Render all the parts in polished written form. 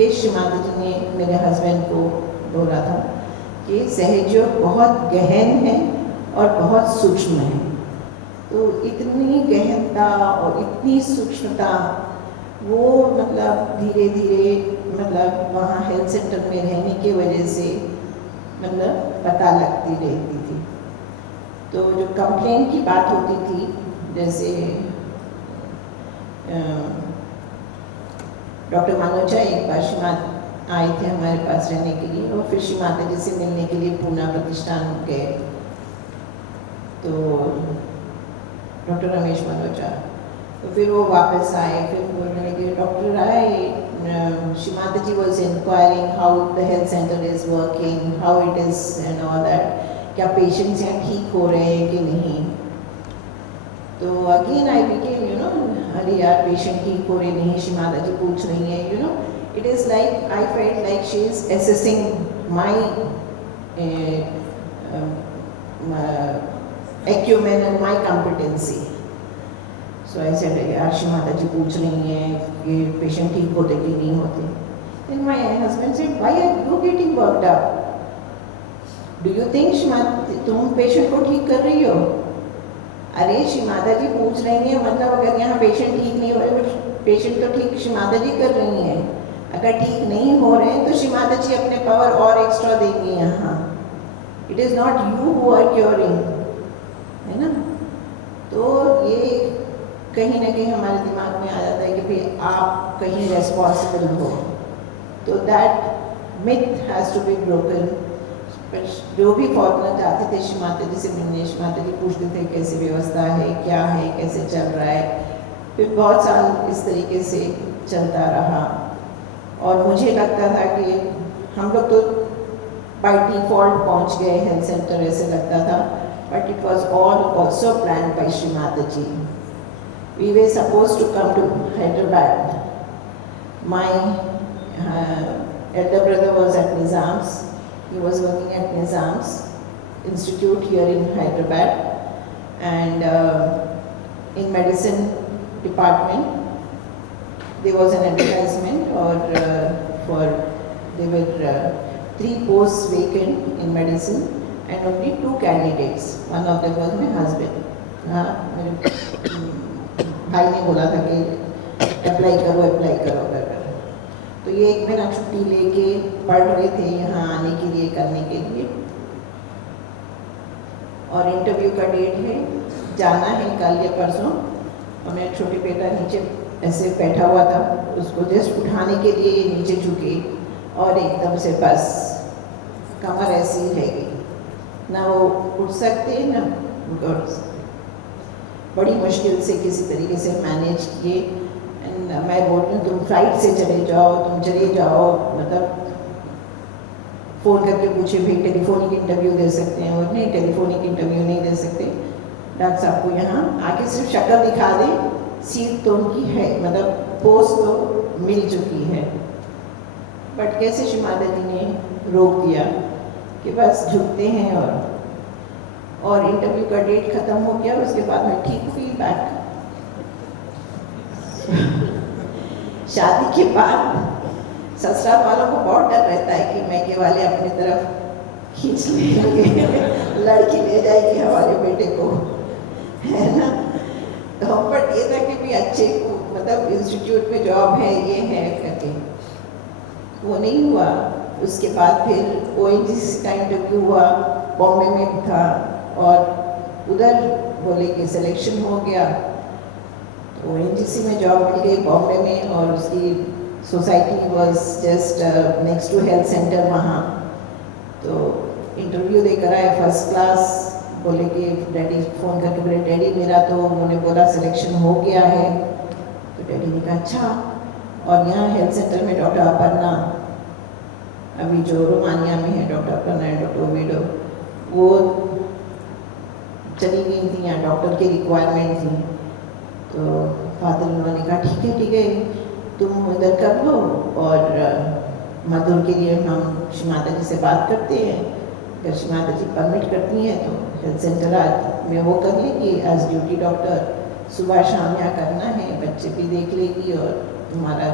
ये श्रीमाता जी ने मेरे हस्बैंड को बोला था कि सहजयोग बहुत गहन है और बहुत सूक्ष्म है। तो इतनी गहनता और इतनी सूक्ष्मता वो मतलब धीरे धीरे मतलब वहाँ हेल्थ सेंटर में रहने की वजह से मतलब पता लगती रहती थी। तो जो कंप्लेंट की बात होती थी, जैसे डॉक्टर मनोजा एक बार श्रीमाता आए थे हमारे पास रहने के लिए और फिर श्रीमाता जी से मिलने के लिए पूना प्रतिष्ठान गए। तो डॉक्टर रमेश मनोजा, तो फिर वो वापस आए, फिर बोलने लगे डॉक्टर आए, Shrimata ji was inquiring how the health centre is working, how it is and all that, क्या पेशेंट्स यहाँ ठीक हो रहे हैं कि नहीं। तो अगेन आई बिकेम अरे यार पेशेंट ठीक हो रहे नहीं, श्रीमाता जी पूछ रही है, it is like I felt like she is assessing my acumen and my competency. So I said, यार श्रीमाता जी पूछ रही हैं कि पेशेंट ठीक होते कि नहीं होते। Then my husband said, why are you getting worked up? Do you think श्रीमाता तुम पेशेंट को ठीक कर रही हो? अरे श्रीमाता जी पूछ रही हैं, मतलब अगर यहाँ पेशेंट ठीक नहीं हो रहे, पेशेंट तो ठीक श्रीमाता जी कर रही हैं, अगर ठीक नहीं हो रहे हैं तो श्रीमाता जी अपने पावर और एक्स्ट्रा देंगी यहाँ। It is not you who are curing, है ना। तो ये कहीं ना कहीं हमारे दिमाग में आ जाता है कि भाई आप कहीं रेस्पॉन्सिबल हो, तो that myth has to be broken. पर जो भी फॉर्मूला चाहते थे श्रीमाता जी से मिलने, श्रीमाता जी पूछते थे कैसी व्यवस्था है, क्या है, कैसे चल रहा है। फिर बहुत साल इस तरीके से चलता रहा और मुझे लगता था कि हम लोग तो बाय डिफॉल्ट पहुंच गए हेल्थ सेंटर, ऐसे लगता था, but it was all also plan by Shrimata ji. We were suppose to come to Hyderabad. My elder brother was at Nizam's. He was working at Nizam's Institute here in Hyderabad, and in medicine department there was an advertisement for there were 3 posts vacant in medicine and only 2 candidates. One of them was my husband. मेरे भाई ने बोला था कि apply करो कर। तो ये 1 महीना छुट्टी लेके पढ़ रहे थे यहाँ आने के लिए, करने के लिए, और इंटरव्यू का डेट है, जाना है कल या परसों। और मेरा छोटे बेटा नीचे ऐसे बैठा हुआ था, उसको जस्ट उठाने के लिए नीचे झुके और एकदम से बस कमर ऐसी ही रह गई, ना वो उठ सकते ना उठ सकते। बड़ी मुश्किल से किसी तरीके से मैनेज किए। एंड मैं बोल रही हूँ तुम फ्लाइट से चले जाओ, तुम चले जाओ, मतलब फ़ोन करके पूछे भाई टेलीफोनिक इंटरव्यू दे सकते हैं, और नहीं टेलीफोनिक इंटरव्यू नहीं दे सकते, डॉक्टर साहब को यहाँ आके सिर्फ शक्ल दिखा दें, सीट तो उनकी है, मतलब पोस्ट तो मिल चुकी है। बट कैसे श्रीमाता जी ने रोक दिया कि बस झुकते हैं, और इंटरव्यू का डेट ख़त्म हो गया। उसके बाद मैं ठीक हुई बैक। शादी के बाद ससुराल वालों को बहुत डर रहता है कि मैके वाले अपनी तरफ खींच लेंगे, लड़की ले जाएगी हमारे बेटे को, है ना। तो बट ये था कि भी अच्छे मतलब इंस्टीट्यूट में जॉब है, ये है करके, वो नहीं हुआ। उसके बाद फिर ONGC का इंटरव्यू हुआ, बॉम्बे में था, और उधर बोले कि सिलेक्शन हो गया। तो ONGC में जॉब मिल गई बॉम्बे में, और उसकी society was just next to health centre वहाँ। तो इंटरव्यू देकर आए फर्स्ट क्लास। बोले कि डैडी फ़ोन करके बोले डैडी मेरा तो उन्होंने बोला सिलेक्शन हो गया है। तो डैडी ने कहा अच्छा। और यहाँ हेल्थ सेंटर में डॉक्टर अपर्णा, अभी जो रोमानिया में है डॉक्टर अपर्णा है, डॉक्टर ओविडो, वो चली गई थी, यहाँ डॉक्टर की रिक्वायरमेंट थी। तो फादर उन्होंने कहा ठीक है तुम इधर कर लो, और मधुर के लिए हम श्रीमाता जी से बात करते हैं, अगर श्रीमाता जी परमिट करती हैं तो हेल्थ सेंटर आज में वो कर लेगी एज ड्यूटी डॉक्टर, सुबह शाम यहाँ करना है, बच्चे भी देख लेगी और हमारा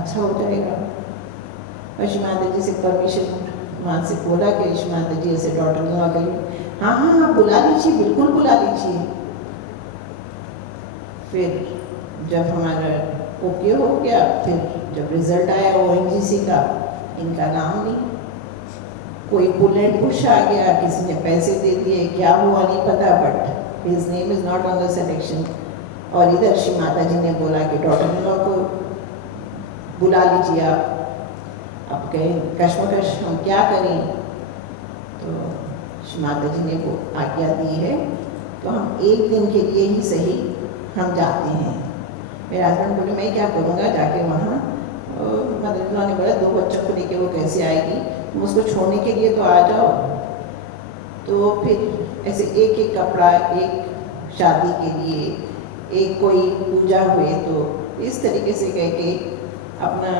अच्छा हो जाएगा। और श्री माता जी से परमिशन माँ से बोला कि श्री माता जी ऐसे डॉटर इन लॉ के लिए, हाँ हाँ हाँ बुला लीजिए, बिल्कुल बुला लीजिए। फिर जब हमारा ओके हो गया, फिर जब रिजल्ट आया ONGC का, इनका नाम नहीं, कोई पुल एंड पुश आ गया, किसी ने पैसे दे दिए, क्या हुआ नहीं पता, but his name is not on the selection. और इधर श्री माता जी ने बोला कि डॉटर इन लॉ को बुला लीजिए आप। अब कहें कश्मकश हम क्या करें, तो श्री माता जी ने वो आज्ञा दी है, तो हम एक दिन के लिए ही सही हम जाते हैं। मेरे हस्बैंड बोले मैं क्या करूँगा जाके वहाँ, मदर इन लॉ ने बोला 2 बच्चों को लेके वो कैसे आएगी, तुम उसको छोड़ने के लिए तो आ जाओ। तो फिर ऐसे एक एक कपड़ा, एक शादी के लिए, एक कोई पूजा हुए, तो इस तरीके से कह के अपना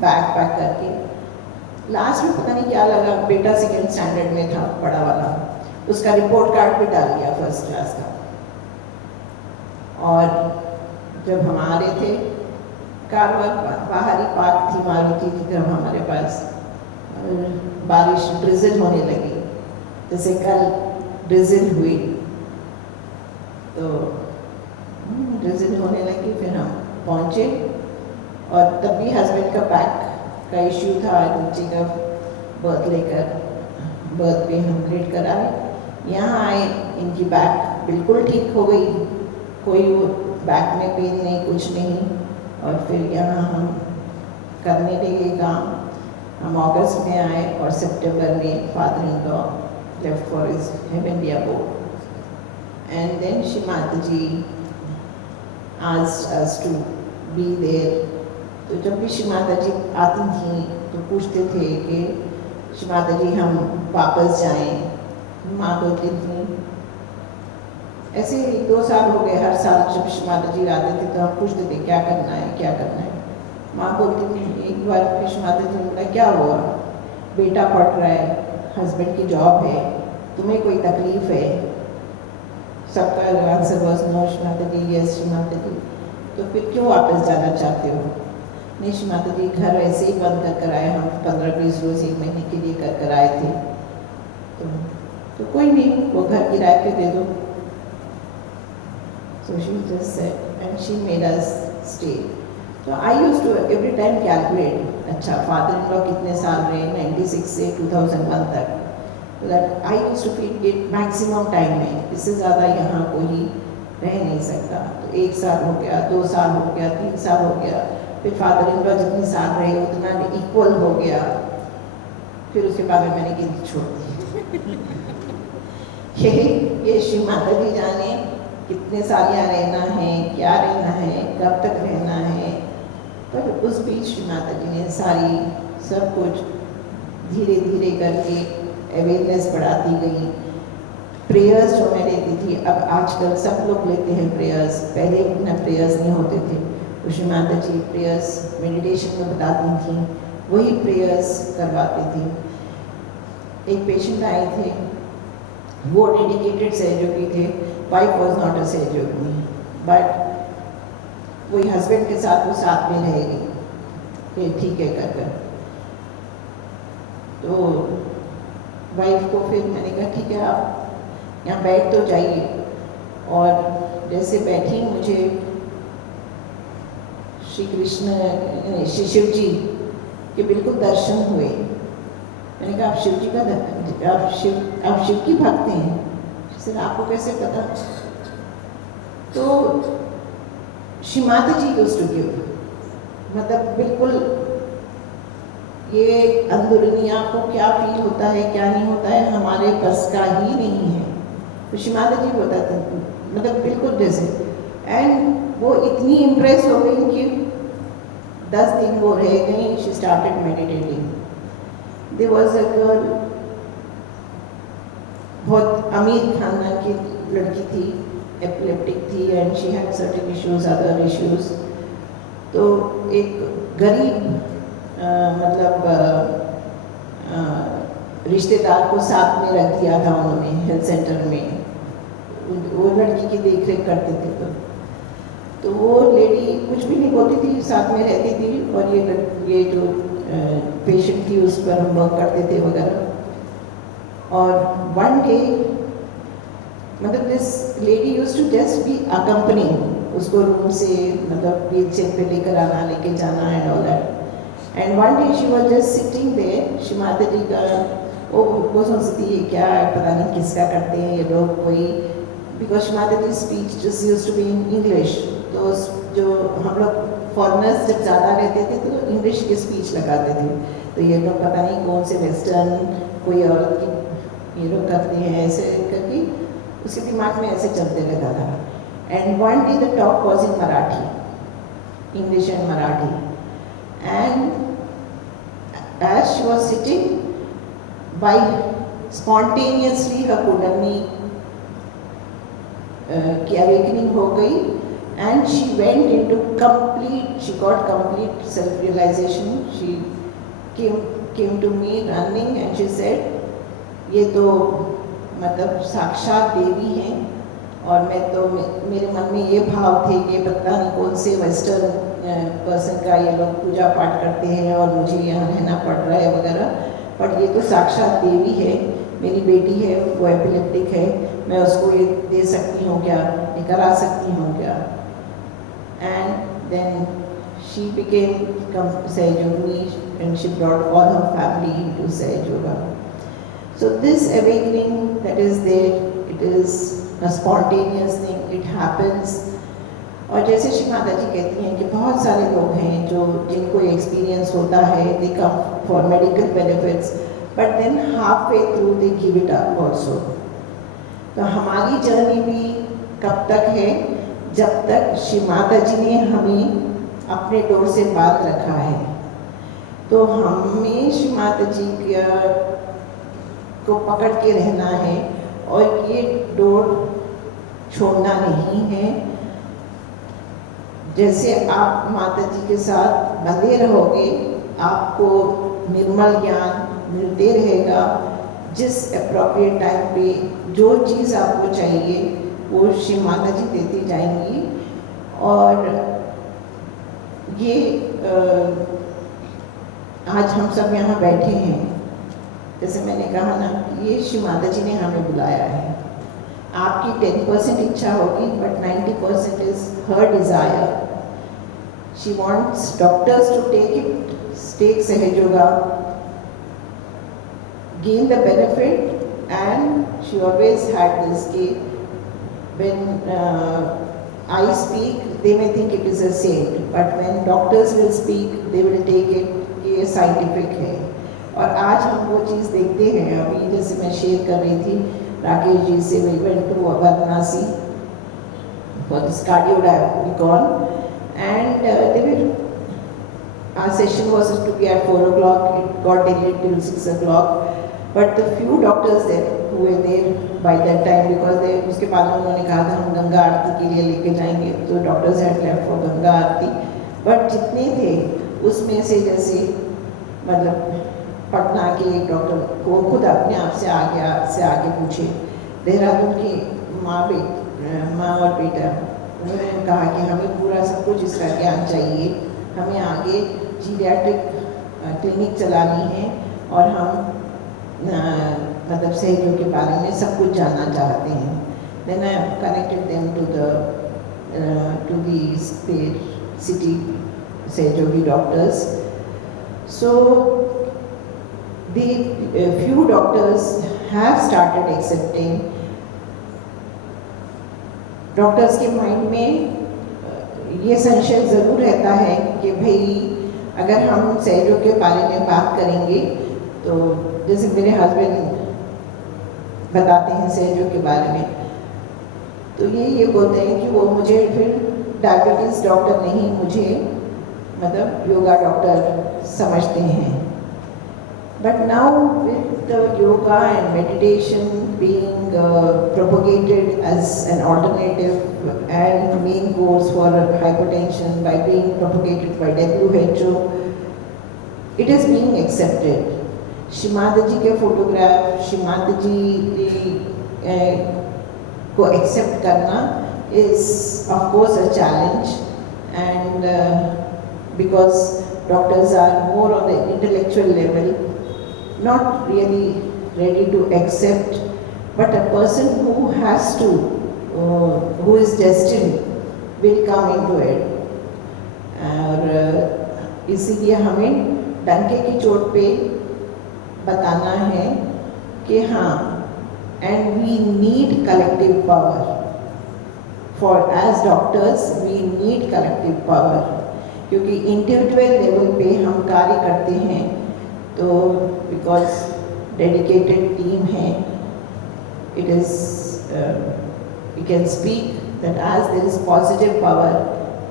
बैग पैक करके लास्ट में पता नहीं क्या लगा, बेटा 2nd स्टैंडर्ड में था बड़ा वाला, उसका रिपोर्ट कार्ड भी डाल दिया 1st क्लास का। और जब हम आ रहे थे, कार बाहर ही पार्क थी मारुति की तरफ हमारे पास, बारिश ड्रिजल होने लगी, जैसे कल ड्रिजल हुई, तो ड्रिजल होने लगी। फिर हम पहुँचे, और तब भी हस्बैंड का बैक का इश्यू था, बच्चे का बर्थ लेकर, बर्थ पे हम ग्रेड कराए, यहाँ आए, इनकी बैक बिल्कुल ठीक हो गई, कोई बैक में पेन नहीं, कुछ नहीं। और फिर यहाँ हम करने लगे काम। हम अगस्त में आए और सितंबर में father in law left for his heavenly abode. And then Shri Mata ji asked us to be there। तो जब भी श्री माता जी आती थी तो पूछते थे कि श्री माता जी हम वापस जाएं। माँ बोलती थी, ऐसे 2 साल हो गए, हर साल जब श्री माता जी आते थे तो हम पूछते थे क्या करना है, क्या करना है। माँ बोलती थी, एक बार फिर श्री माता जी ने बोला क्या हुआ, बेटा पढ़ रहा है, हस्बैंड की जॉब है, तुम्हें कोई तकलीफ है? सबका answer was no Shri Mata ji, yes Shri Mata जी। तो फिर क्यों वापस जाना चाहते हो? नहीं श्री माता जी, घर वैसे ही बंद कर आए, हम 15-20 रोज 1 महीने के लिए कर आए थे, तो कोई नहीं, वो घर किराए पे दे दो। So she just said, and she made us stay. So I used to every time calculate, अच्छा father-in-law कितने साल रहे, 96 से 2001 तक, so that I used to feel it maximum time में, इससे ज़्यादा यहाँ कोई रह नहीं सकता। तो 1 साल हो गया, 2 साल हो गया, 3 साल हो गया, फिर फादर-इन-लॉ जितने साल रहे उतना इक्वल हो गया। फिर उसके बाद में मैंने गिनती छोड़ दी। ये श्री माता जी जाने कितने साल यहाँ रहना है, क्या रहना है, कब तक रहना है। पर उस बीच श्री माता जी ने सारी सब कुछ धीरे धीरे करके अवेयरनेस बढ़ाती गई। प्रेयर्स जो मैं लेती थी, अब आजकल सब लोग लेते हैं प्रेयर्स, पहले इतना प्रेयर्स नहीं होते थे। तो श्री माता जी प्रेयर्स मेडिटेशन में बताती थी, वही प्रेयर्स करवाती थी। एक पेशेंट आए थे, वो डेडिकेटेड सहयोगी थे, वाइफ वॉज नॉट अ सहयोगी, बट वही हस्बैंड के साथ वो साथ में रहेगी कि ठीक है कर। तो वाइफ को फिर मैंने कहा ठीक है आप यहाँ बैठ तो जाइए। और जैसे बैठी मुझे श्री कृष्ण श्री शिव जी के बिल्कुल दर्शन हुए। मैंने कहा आप शिव जी का आप शिव की भक्त हैं? सर आपको कैसे पता? तो श्री माता जी यूज्ड टू गिव, मतलब बिल्कुल ये अंदरूनी आपको क्या फील होता है क्या नहीं होता है हमारे बस का ही नहीं है। तो श्री माता जी बताते मतलब बिल्कुल जैसे, एंड वो इतनी इम्प्रेस हो गई कि 10 दिन वो रह गई। She started meditating. There was a girl, बहुत अमीर खानदान की लड़की थी, एपिलेप्टिक थी and she had certain issues, other issues. तो एक गरीब रिश्तेदार को साथ में रख दिया था उन्होंने हेल्थ सेंटर में, वो लड़की की देख रेख करते थे। तो वो लेडी कुछ भी नहीं बोलती थी, साथ में रहती थी और ये जो पेशेंट थी उस पर हम वर्क करते थे वगैरह। और वन डे मतलब this lady use to just be accompanying उसको रूम से, मतलब व्हील चेयर पे लेकर आना लेके जाना and all that. And one day she was just sitting there, Shri Mata ji का वो सोचती है क्या पता नहीं किसका करते हैं ये लोग, कोई because Shri Mata ji speech just use to be in English. तो जो हम लोग फॉरनर्स जब ज़्यादा रहते थे तो इंग्लिश की स्पीच लगाते थे, तो ये लोग पता नहीं कौन से वेस्टर्न कोई औरत की ये लोग करते हैं ऐसे करके उसके दिमाग में ऐसे चलते रहता था। And one day the talk was in Marathi, English and Marathi, and as she was sitting by spontaneously her Kundalini की अवेकनिंग हो गई and she went into complete, she got complete self realisation. She came to me running and she said ये तो मतलब साक्षात देवी हैं, और मैं तो मेरे मन में ये भाव थे कि पता नहीं कौन से वेस्टर्न पर्सन का ये लोग पूजा पाठ करते हैं और मुझे यहाँ रहना पड़ रहा है वगैरह, बट ये तो साक्षात देवी है, मेरी बेटी है वो एपिलेप्टिक है, मैं उसको ये दे सकती हूँ क्या, ये करा सकती हूँ क्या। And then she became Sahaj Yogi and she brought all her family into Sahaj Yoga. So this awakening that is there, it is a spontaneous thing, it happens. और जैसे श्री माता जी कहती हैं कि बहुत सारे लोग हैं जो जिनको एक्सपीरियंस होता है, they come for medical benefits, but then halfway through they give it up also. तो हमारी जर्नी भी कब तक है, जब तक श्री माता जी ने हमें अपने डोर से बात रखा है। तो हमें श्री माता जी को पकड़ के रहना है और ये डोर छोड़ना नहीं है। जैसे आप माता जी के साथ बंधे रहोगे, आपको निर्मल ज्ञान मिलते रहेगा। जिस अप्रोप्रिएट टाइम पे जो चीज़ आपको चाहिए वो श्री माता जी देती जाएंगी। और ये आज हम सब यहाँ बैठे हैं, जैसे मैंने कहा ना, ये श्री माता जी ने हमें बुलाया है। आपकी 10% इच्छा होगी, but 90% is her desire. She wants doctors to take Sahaj Yoga, gain the benefit, and she always had this कि when I speak, they may think it is a saint, but when doctors will speak, they will take it कि ये scientific है। और आज हम वो चीज़ देखते हैं, अभी जैसे मैं शेयर कर रही थी राकेश जी से, we went to Varanasi for this cardiodicon, and they were, our session was to be at 4 o'clock, it got delayed till 6 o'clock, but the few doctors there who were there by that time, because they उसके बाद में उन्होंने कहा था हम गंगा आरती के लिए लेके जाएंगे, तो doctors had left for Ganga Aarti, but जितने थे उसमें से जैसे मतलब पटना के एक डॉक्टर को खुद अपने आप से आगे पूछे, देहरादून की माँ और बेटा, उन्होंने कहा कि हमें पूरा सब कुछ इसका ज्ञान चाहिए, हमें आगे जीरियाट्रिक क्लिनिक चलानी है और हम मतलब सहज योग के बारे में सब कुछ जानना चाहते हैं। Then I connected them to the city Sahaj Yogi doctors. So the few doctors have started accepting. Doctors के माइंड में ये संशय ज़रूर रहता है कि भाई अगर हम सहज योग के बारे में बात करेंगे, तो जैसे मेरे हस्बैंड बताते हैं सहज योग के बारे में, तो ये बोलते हैं कि वो मुझे फिर डायबिटीज़ डॉक्टर नहीं, मुझे मतलब योगा डॉक्टर समझते हैं। But now with the yoga and meditation being propagated as an alternative and main course for hypertension by being propagated by WHO, it is being accepted. Shri Mata जी के फोटोग्राफ, श्री माता जी को एक्सेप्ट करना is of course a challenge, and because doctors are more on the intellectual level, not really ready to accept, but a person who has to, who is destined, will come into it. और इसीलिए हमें डंके की चोट पे बताना है कि हाँ, and we need collective power. For as doctors, we need collective power. क्योंकि इंडिविजुअल लेवल पे हम कार्य करते हैं, तो बिकॉज डेडिकेटेड टीम है, it is we can speak that as there is positive power,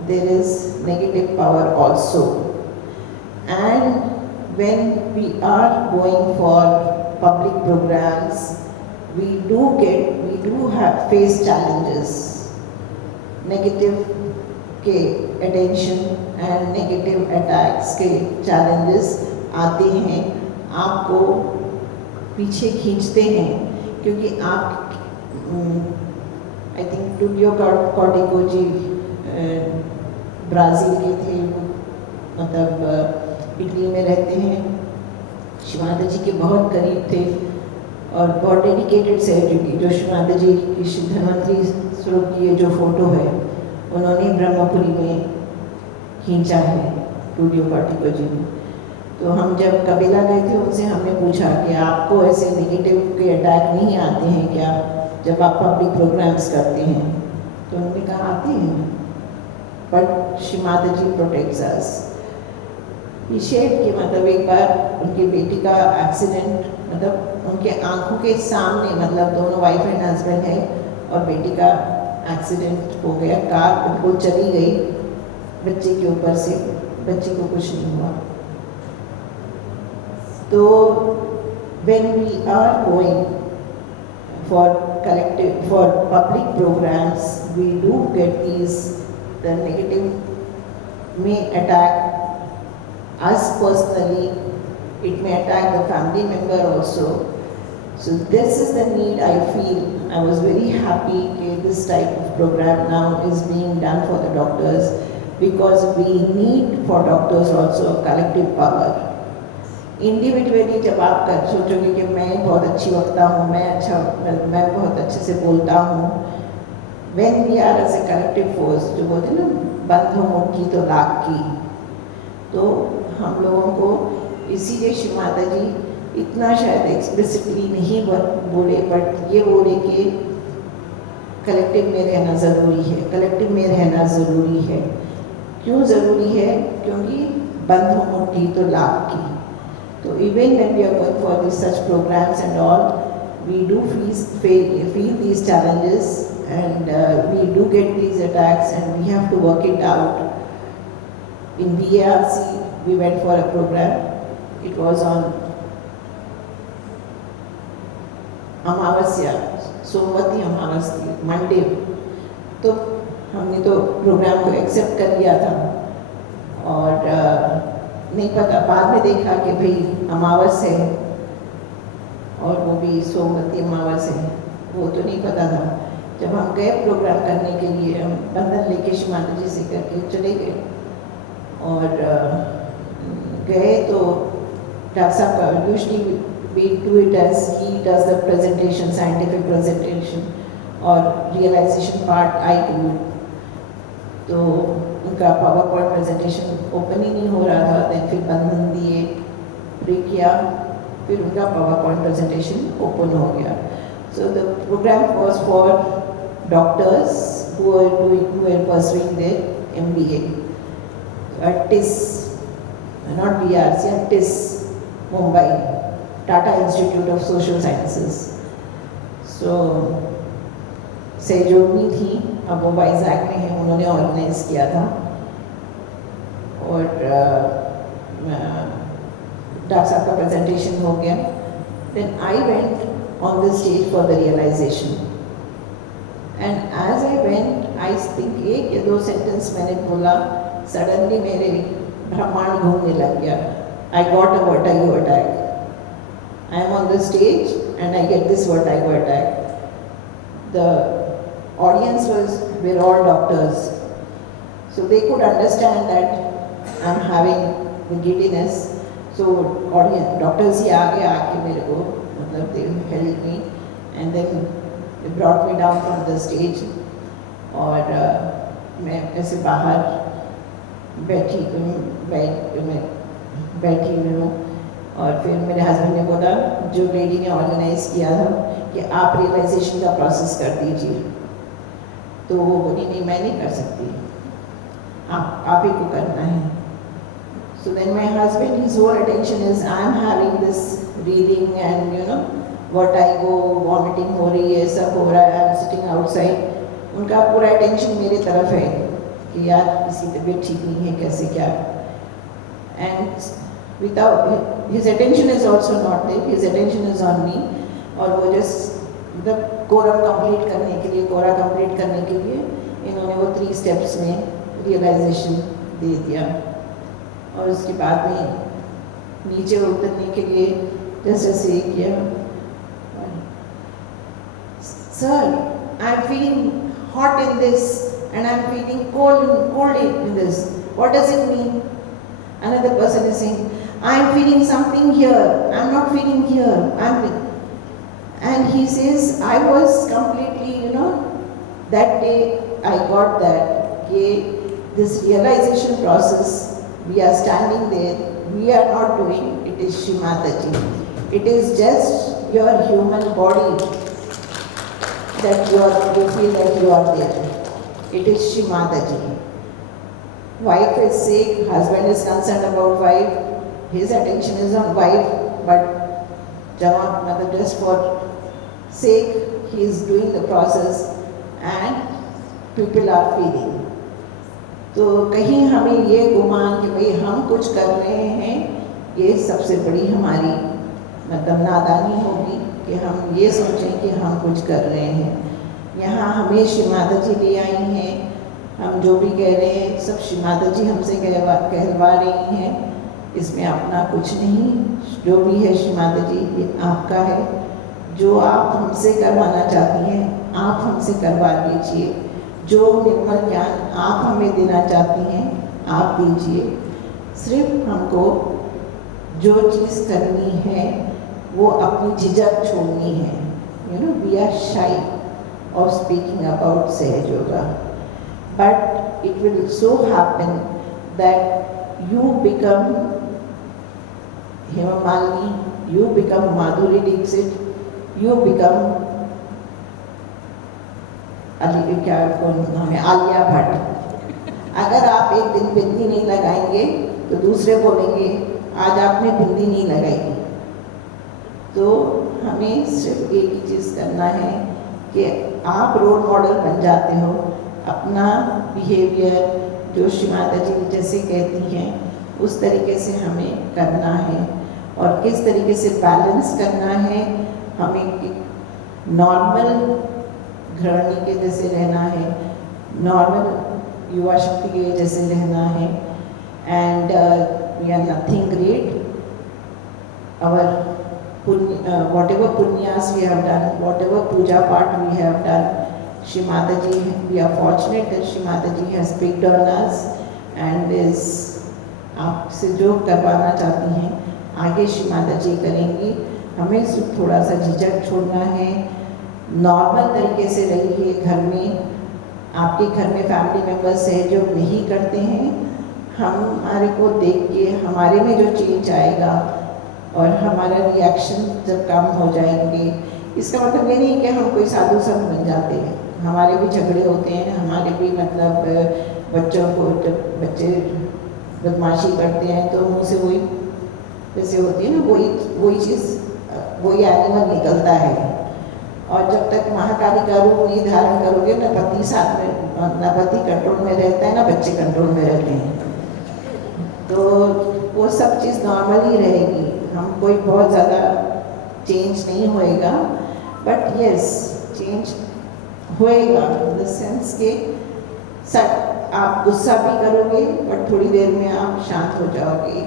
there is negative power also. And when we are going for public programs, we do have face challenges, negative के attention and negative attacks के challenges आते हैं, आपको पीछे खींचते हैं, क्योंकि आप आई थिंक टूडियो कॉर्टिको जी ब्राज़ील के थे, मतलब इटली में रहते हैं, शिवानंद जी के बहुत करीब थे और बहुत डेडिकेटेड सहयोगी। जो शिवानंद जी की धन्वंतरी स्वरूप की ये जो फोटो है, उन्होंने ब्रह्मपुरी में खींचा है टूडियो कॉर्टिको जी ने। तो हम जब कबीला गए थे, उनसे हमने पूछा कि आपको ऐसे नेगेटिव के अटैक नहीं आते हैं क्या जब आप पब्लिक प्रोग्राम्स करते हैं? तो उन्होंने कहा आते हैं, but Shri Mata ji protects us. ये शेड कि मतलब एक बार उनकी बेटी का एक्सीडेंट, मतलब उनके आंखों के सामने, मतलब दोनों वाइफ एंड हस्बैंड है और बेटी का एक्सीडेंट हो गया, कार बिल्कुल चली गई बच्चे के ऊपर से, बच्चे को कुछ नहीं हुआ। तो when we are going for public programs, we do get the negative may attack us personally, it may attack the family member also. So this is the need I feel. I was very happy that this type of program now is being done for the doctors, because we need for doctors also a collective power. Individually जब आप कर सोचोगे कि मैं बहुत अच्छी वक्ता हूँ, मैं बहुत अच्छे से बोलता हूँ, when we are as a collective force, जो बोलते हैं ना, बंद हो मुट्ठी तो लाख की, तो हम लोगों को इसीलिए श्री माता जी इतना शायद एक्सप्लिसिटली नहीं बोले, बट ये बोले कि कलेक्टिव में रहना ज़रूरी है, कलेक्टिव में रहना ज़रूरी है। क्यों ज़रूरी है? क्योंकि बंद हो मुट्ठी तो लाख की। So even when we are going for such programs and all, we do feel these challenges, and we do get these attacks, and we have to work it out. In BARC, we went for a program. It was on Amavasya, Somvati Amavasya, Monday. तो हमने तो programme को accept कर लिया था, और नहीं पता, बाद में देखा कि भाई अमावस है, और वो भी सोमवती अमावस है, वो तो नहीं पता था। जब हम गए प्रोग्राम करने के लिए, हम बंधन लेके श्री माता जी से करके चले गए, और गए तो डॉक्टर साहब usually we do it as he does the presentation, scientific presentation, और realization part I do it. तो उनका पावर पॉइंट प्रेजेंटेशन ओपन ही नहीं हो रहा था, देन फिर बंधन दिए, प्रे किया, फिर उनका पावर पॉइंट प्रेजेंटेशन ओपन हो गया। So the programme was for doctors who were pursuing their MBA at TIS, not BRC, at TIS, Mumbai, Tata Institute of Social Sciences. So सहयोगी थी, अब वो वाइजैक में है, उन्होंने ऑर्गेनाइज किया था, और डॉक्टर साहब का प्रेजेंटेशन हो गया। Then I went on the stage for the realisation, and as I went, I think 1 या 2 सेंटेंस मैंने बोला, सडनली मेरे ब्रह्मांड घूमने लग गया। I got a vertigo attack. I am on the stage and I get this vertigo attack. The audience were all doctors, so they could understand that I'm having the giddiness. So audience doctors ही आगे आके मेरे को मतलब they helped me and then they brought me down from the stage और मैं ऐसे बाहर बैठी हुई हूँ और फिर मेरे हस्बैंड ने बोला जो लेडी ने ऑर्गेनाइज किया था कि आप रियलाइजेशन का प्रोसेस कर दीजिए, तो वो बोली नहीं मैं नहीं कर सकती, आप ही को करना है. So then my husband, his whole attention is I am having this breathing and you know vertigo, vomiting हो रही है, सब हो रहा है, I am sitting outside. उनका पूरा attention मेरे तरफ है कि यार किसी तबीयत ठीक नहीं है कैसे क्या. And without his attention is also not there, his attention is on me. और वो just मतलब कोरम कंप्लीट करने के लिए, कोरा कंप्लीट करने के लिए इन्होंने वो 3 steps में रियलाइजेशन दे दिया. और उसके बाद में नीचे उतरने के लिए जैसे से किया, sir I am feeling hot in this and I am feeling cold in this. What does it mean? Another person is saying, I am feeling something here. I am not feeling here. And he says, I was completely, you know, that day I got that this realization process, we are standing there, we are not doing, it is Shri Mataji. It is just your human body that you feel that you are there. It is Shri Mataji. Wife is sick, husband is concerned about wife, his attention is on wife, but just for sake, he is doing the process and people are feeling. तो कहीं हमें ये गुमान कि भाई हम कुछ कर रहे हैं, ये सबसे बड़ी हमारी मतलब नादानी होगी कि हम ये सोचें कि हम कुछ कर रहे हैं. यहाँ हमें श्री माता जी ले आई हैं, हम जो भी कह रहे हैं सब श्री माता जी हमसे कहलवा रही हैं, इसमें अपना कुछ नहीं. जो भी है श्री माता जी ये आपका है, जो आप हमसे करवाना चाहती हैं आप हमसे करवा लीजिए, जो निर्मल ज्ञान आप हमें देना चाहती हैं आप दीजिए. सिर्फ हमको जो चीज़ करनी है वो अपनी झिझक छोड़नी है. You know we are shy of speaking about Sahaj Yoga, but it will so happen that you become Hema Malini, you become Madhuri Dixit, you become Alia Bhatt. अगर आप एक दिन बिंदी नहीं लगाएंगे तो दूसरे बोलेंगे आज आपने बिंदी नहीं लगाई. तो हमें सिर्फ एक ही चीज़ करना है कि आप रोल मॉडल बन जाते हो. अपना बिहेवियर जो श्री माता जी जैसे कहती हैं उस तरीके से हमें करना है. और किस तरीके से बैलेंस करना है, हमें नॉर्मल घरणी के जैसे रहना है, नॉर्मल युवा शक्ति के जैसे रहना है. And we are nothing great. whatever punyas we have done, whatever puja part we have done, Shri Mataji, we are fortunate that Shri Mataji has picked on us and is आपसे जो करवाना चाहती हैं आगे श्री माताजी करेंगी. हमें सिर्फ थोड़ा सा झिझक छोड़ना है. नॉर्मल तरीके से रहिए घर में. आपके घर में फैमिली मेम्बर्स है जो नहीं करते हैं, हमारे को देख के हमारे में जो चेंज आएगा और हमारा रिएक्शन जब कम हो जाएंगे, इसका मतलब ये नहीं कि हम कोई साधु संत बन जाते हैं. हमारे भी झगड़े होते हैं, हमारे भी मतलब बच्चों को जब बच्चे बदमाशी करते हैं तो मुँह से वही जैसे होती है ना वही चीज़ वही एनिमल निकलता है. और जब तक महाकाली का रूप नहीं धारण करोगे ना पति साथ में ना पति कंट्रोल में रहता है ना बच्चे कंट्रोल में रहते हैं, तो वो सब चीज़ नॉर्मल ही रहेगी. हम कोई बहुत ज़्यादा चेंज नहीं होएगा, बट यस चेंज होएगा इन द सेंस के आप गुस्सा भी करोगे बट थोड़ी देर में आप शांत हो जाओगे.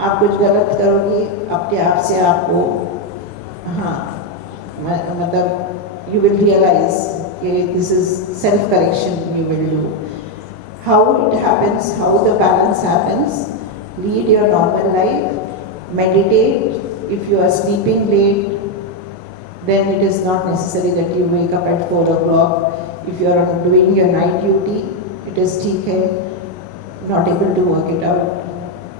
आप कुछ गलत करोगे अपने आप से आपको हाँ मतलब you will realize कि this is self correction you will do. How it happens, how the balance happens, lead your normal life, meditate. If you are sleeping late, then it is not necessary that you wake up at 4 o'clock. If you are doing your night duty, it is ठीक है, not able to work it out.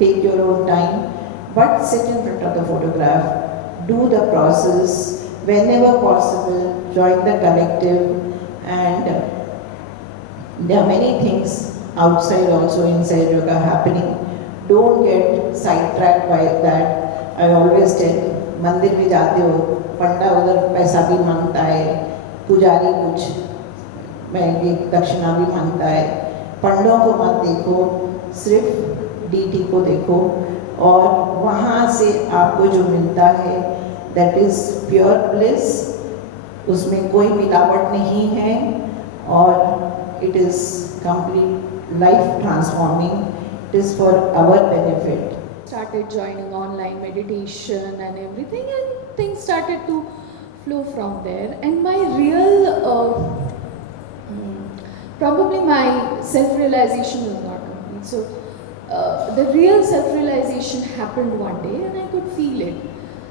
Take your own time, but sit in front of the photograph, do the process, whenever possible, join the collective, and there are many things outside also inside yoga happening. Don't get sidetracked by that. I always tell, मंदिर में जाते हो, पंडा उधर पैसा भी मांगता है, पुजारी कुछ महंगी दक्षिणा भी मांगता है. पंडों को मत देखो, सिर्फ डीटी को देखो, और वहाँ से आपको जो मिलता है that is pure bliss. उसमें कोई मिलावट नहीं है, और it is complete life transforming. It is for our benefit. Started joining online meditation and everything, and things started to flow from there. And my real, probably my self-realization was not complete. So the real self-realization happened one day, and I could feel it.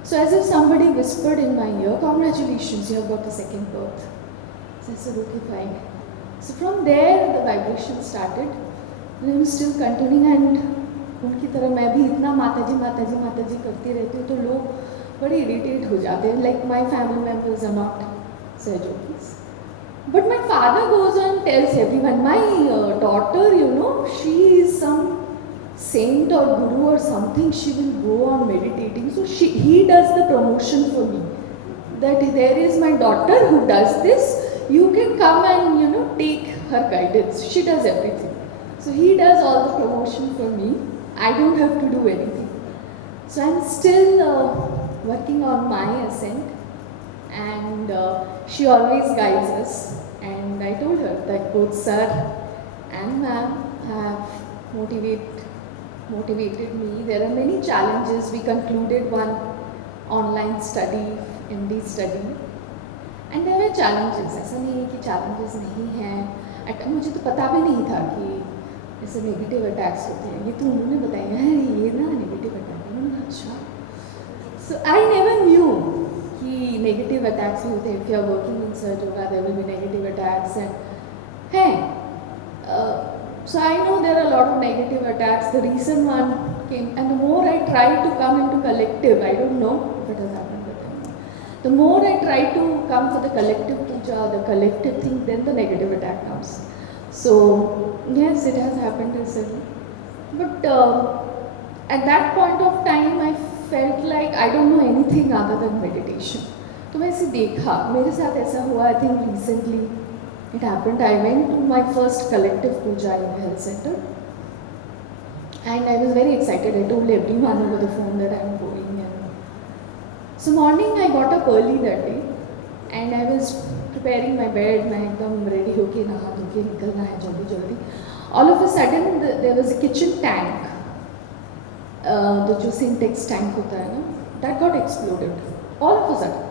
So as if somebody whispered in my ear, "Congratulations, you have got the second birth." So I said, "Okay, fine." So from there, the vibration started. And I'm still continuing, and उनकी तरह मैं भी इतना माताजी माताजी माताजी करती रहती हूँ, तो लोग बड़े इरिटेट हो जाते हैं. Like my family members are not सहजोगीज, but my father goes on tells everyone, my daughter, you know, she is some saint or guru or something, she will go on meditating. So he does the promotion for me, that there is my daughter who does this, you can come and, you know, take her guidance. She does everything. So he does all the promotion for me. I don't have to do anything. So I'm still working on my ascent, and she always guides us. And I told her that both sir and ma'am have motivated me. There are many challenges. We concluded one online study, MD study, and there were challenges. ऐसा नहीं है कि challenges नहीं हैं. मुझे तो पता भी नहीं था कि ऐसे नेगेटिव अटैक्स होते हैं. ये तो उन्होंने बताया है, ये ना नेगेटिव अटैक है. मैंने कहा अच्छा. सो आई नेवर न्यू कि नेगेटिव अटैक्स भी होते हैं. If you are working in search होगा, there will be negative attacks. And हैं, so I know there are a lot of negative attacks. The recent one came, and the more I try to come into collective, I don't know if it has happened with them. The more I try to come for the collective puja, the collective thing, then the negative attack comes. So yes, it has happened recently. But at that point of time, I felt like I don't know anything other than meditation. तो मैं इसे देखा, मेरे साथ ऐसा हुआ. I think recently it happened. I went to my first collective puja in the health center, and I was very excited. I told everyone over the phone that I am going. And so morning I got up early that day, and I was preparing my bed. मैं एकदम ready होके नहा धो के निकलना है जल्दी जल्दी. All of a sudden there was a kitchen tank, जो Sintex tank होता है ना, that got exploded. All of a sudden.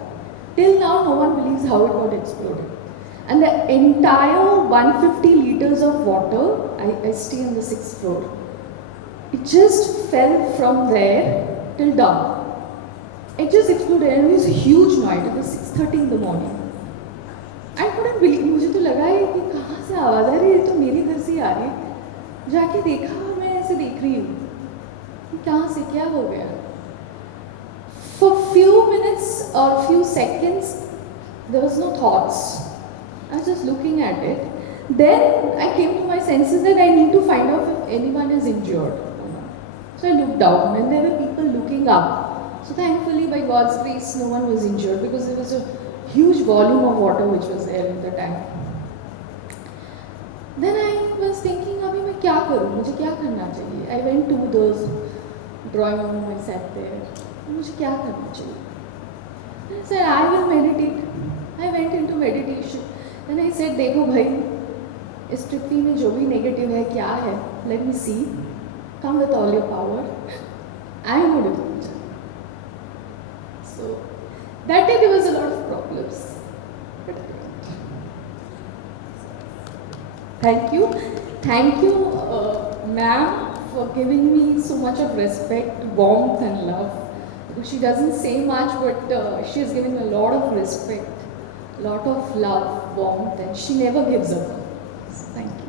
Till now no one believes how it got exploded. And the entire 150 liters of water, I stay on the 6th floor, it just fell from there till down. It just exploded, and it was a huge noise. It was 6:30 in the morning. I couldn't believe. मुझे तो लगा है कि कहाँ से आवाज़ आ रही है, तो मेरे घर से आ रही है. जाके देखा, मैं ऐसे देख रही हूँ कि कहाँ से क्या हो गया. For few minutes or few seconds, there was no thoughts. I was just looking at it. Then I came to my senses that I need to find out if anyone is injured. So I looked down, and there were people looking up. So thankfully, by God's grace, no one was injured, because there was a huge volume of water which was there in the tank. Then I was thinking, अभी मैं क्या करूँ, मुझे क्या करना चाहिए. I went to the drawing room, I sat there. मुझे क्या करना चाहिए. I said, I will meditate. I went into meditation. Then I said, देखो भाई, इस पृथ्वी में जो भी नेगेटिव है क्या है, let me see. Come with all your power. I am going to do it. So that day there was a lot of problems. But thank you, ma'am, giving me so much of respect, warmth, and love. Because she doesn't say much, but she has given me a lot of respect, a lot of love, warmth, and she never gives up. Thank you.